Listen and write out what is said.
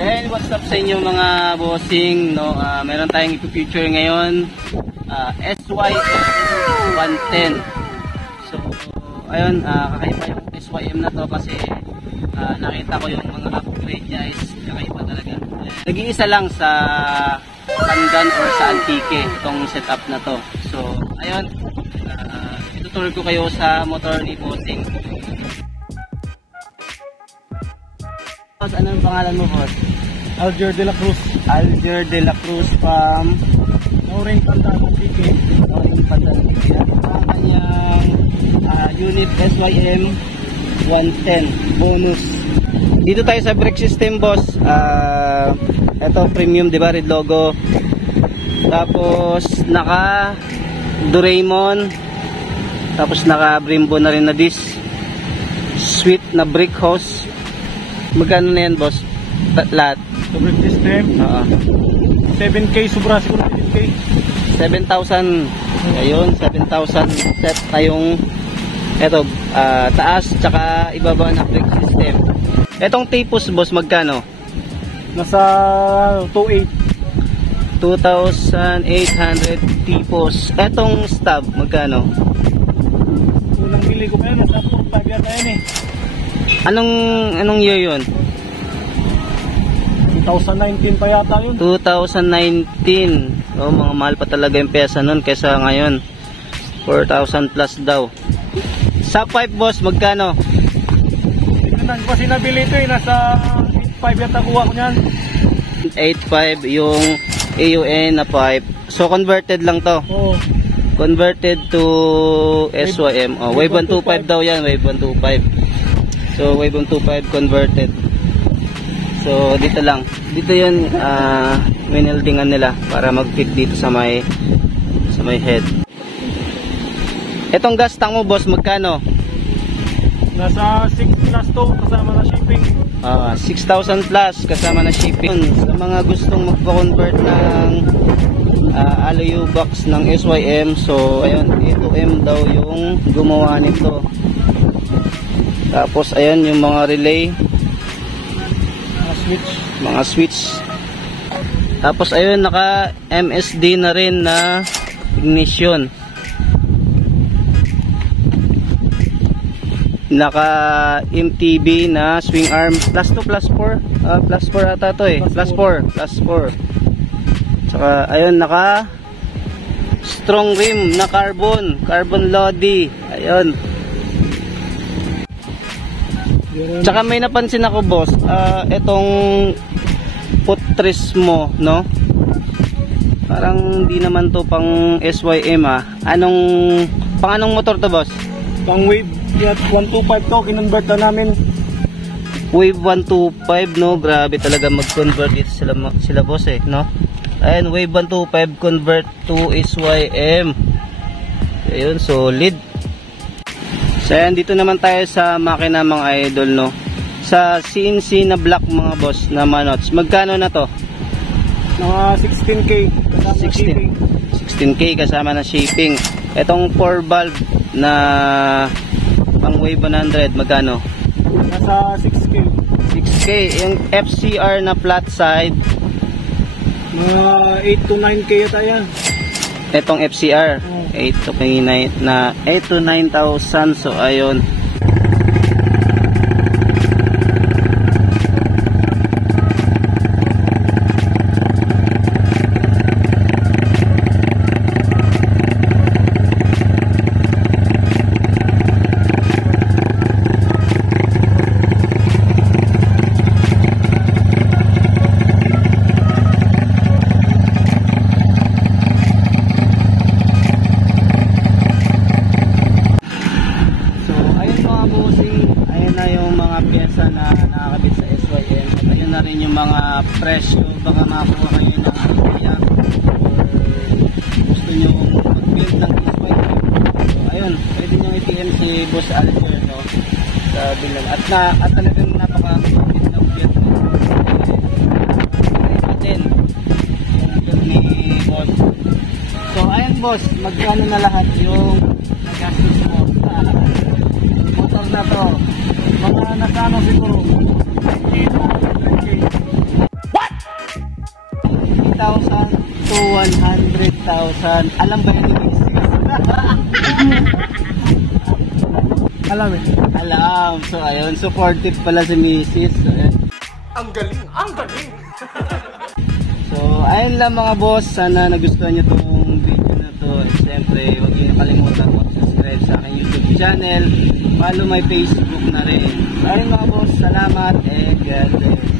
And what's up sa inyo mga bossing, no? Meron tayong ipipicture ngayon, SYM 110. So, ayun, kakaiba yung SYM na to kasi nakita ko yung mga upgrade niya is kakaiba talaga. Nag-iisa lang sa Sandan or sa Antique itong setup na to. So, ayun, itutur ko kayo sa motor ni bossing. Boss, anong pangalan mo, boss? Alger de la Cruz. Alger de la Cruz from Orange Pandan Antique. Orange Pandan Antique. Ang kanyang unit SYM 110 bonus. Dito tayo sa brake system, boss. Ito premium, di ba? Red logo. Tapos naka Doraemon. Tapos naka Brembo na rin na disc. Sweet na brake hose. Magkano na yan, boss? Lahat? The brake system. 7K, sobra siguro 7K. 7,000. Ayun, 7,000 set na yung eto, taas tsaka ibaba na brake system. Etong tapos, boss, magkano? Nasa 2.8. 2,800 tipos. Etong stub, magkano? Unang bili ko pa yan, nasa 4.5 yata yan eh. Anong year yun? 2019 pa yata yun. 2019. Oh, mga mahal pa talaga yung pyesa nun kaysa ngayon. 4,000 plus daw. Sa pipe, boss, magkano? Tignan ko kasi nabili ito eh, nasa 8.5 yata kuha ko nyan. 8.5 yung AUN na pipe. So converted lang to. Oo. Converted to SYM. Oh, Wave 125 daw yan, Wave 125. So Wave 125 converted. So dito lang. Dito 'yun wineldingan nila para mag-fit dito sa may head. Etong gas tank mo, boss, magkano? Nasa 6 plus to kasama na shipping. 6,000 plus kasama na shipping. Sa mga gustong magpa-convert ng alloy box ng SYM, so ayun, A2M daw yung gumawa nito. Tapos ayan yung mga relay, mga switch. Tapos ayun, naka MSD na rin na ignition. Naka MTB na swing arm, plus 2 plus 4. Plus 4 ata to eh. Plus 4. Tsaka ayun, naka strong rim na carbon lodi. Ayun. Tsaka may napansin ako, boss, etong putres mo, no? Parang di naman to pang SYM anong motor to, boss? Pang Wave 125 to, kinonvert na namin. Wave 125, no? Grabe talaga mag-convert dito sila boss eh, no? Ayan, Wave 125 convert to SYM. Ayun, solid. So ayan, dito naman tayo sa makina, mga idol, no? Sa CNC na black, mga boss, na manots. Magkano na to? Mga 16K. 16K kasama na shipping. Etong 4 valve na pang Wave 100, magkano? Nasa 6K. 6K. Yung FCR na flat side, mga 8 to 9K yata yan. etong FCR 8 to 9,000. So ayun, na nakakabit sa SYM. At ayun na rin yung mga presyo, baka makakuha kayo ng idea or gusto nyo mag-build ng SYM. So ayun, pwede nyo i-PM si Boss Alger, no, sa bilan. At talagang napaka-build ng build natin yung ni Boss. So ayun, boss, magkano na lahat yung nagastos mo sa motor na to? Mga nasano siguro 20 to 100K. 100,000. Alam ba yun ni Mrs.? Alam eh. Alam. So, ayun. Supportive pala si Mrs. So, ayun. Ang galing! Ang galing! So, ayun lang mga boss. Sana nagustuhan nyo itong video na to. At syempre, huwag nyo nakalimutan mag-subscribe sa aking YouTube channel. Follow my Facebook na rin. So, ayun mga boss. Salamat and God bless.